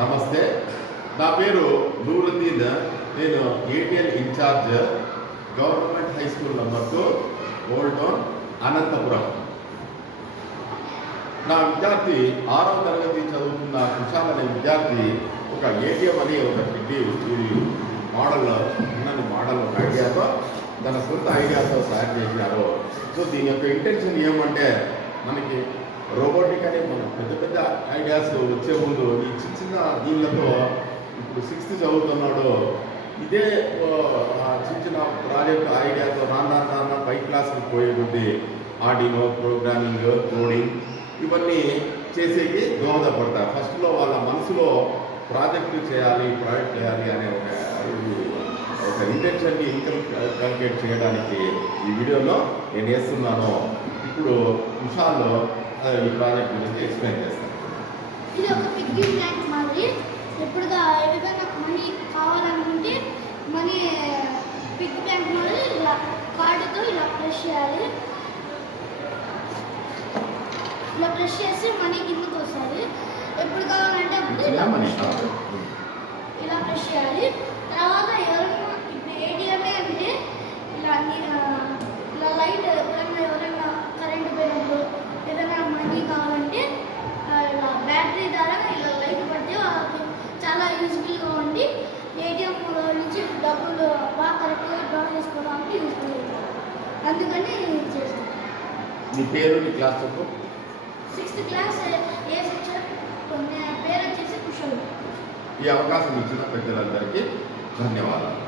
నమస్తే, నా పేరు నూరుద్దీన్. నేను ATL incharge, government high school number 2, old town, Anantapuram. నా విద్యార్థి 6వ తరగతి చదువుతున్న కుషాల్ అనే విద్యార్థి ఒక ఏటీఎం అని ఒక కిడ్డీ మోడల్ ఒక ఐడియాతో, తన సొంత ఐడియాతో తయారు చేశారు. సో దీని యొక్క ఇంటెన్షన్ ఏమంటే, మనకి రోబోటిక్ అని మన పెద్ద పెద్ద ఐడియాస్ వచ్చే ముందు ఈ చిన్న దీనిలతో, ఇప్పుడు 6th చదువుతున్నాడు, ఇదే చిన్న ప్రాజెక్ట్ ఐడియాతో రాన్న 5 క్లాస్కి పోయేది. ఆర్డినో, ప్రోగ్రామింగ్, కోడింగ్ ఇవన్నీ చేసేకి దోహదపడతారు. ఫస్ట్లో వాళ్ళ మనసులో ప్రాజెక్ట్ చేయాలి అనే ఒక ఇంటెన్షన్ని ఇన్కల్కేట్ చేయడానికి ఈ వీడియోలో నేను వేస్తున్నాను. ఇప్పుడు నిమిషాల్లో ఈ ప్రాజెక్ట్ గురించి ఎక్స్ప్లెయిన్ చేస్తాను. ఇది ఒక పిగ్గీ బ్యాంక్ మాదిరి. ఎప్పుడుగా ఏదైనా మనీ కావాలనుకుంటే పిగ్గీ బ్యాంక్ మాదిరి ఇలా కార్డుతో ఇలా ప్రెస్ చేయాలి. ఇలా ప్రెస్ చేసి మనీ కిందకు వస్తుంది. ఎప్పుడు కావాలంటే అప్పుడు ఇలా ప్రెస్ చేయాలి. తర్వాత ఎవరైనా ఇప్పుడు ఏటీఎంఏ అంటే ఇలా లైట్ ఎవరైనా కరెంట్ పోయినప్పుడు ఏదైనా మనీ కావాలంటే ఇలా బ్యాటరీ ద్వారా ఇలా లైట్ పడితే వాళ్ళకి చాలా యూజ్ఫుల్గా ఉండి ఏటీఎం నుంచి డబ్బులు బాగా కరెక్ట్గా డ్రా చేసుకోవడానికి యూజ్ఫుల్ అవుతుంది. అందుకని చేస్తాను. మీ పేరు, మీ క్లాస్ చెప్పు. 6th క్లాస్ ఏ సెక్షన్. పేరు వచ్చేసి కుషల్. ఈ అవకాశం ఇచ్చిన పెద్దలందరికీ ధన్యవాదాలు.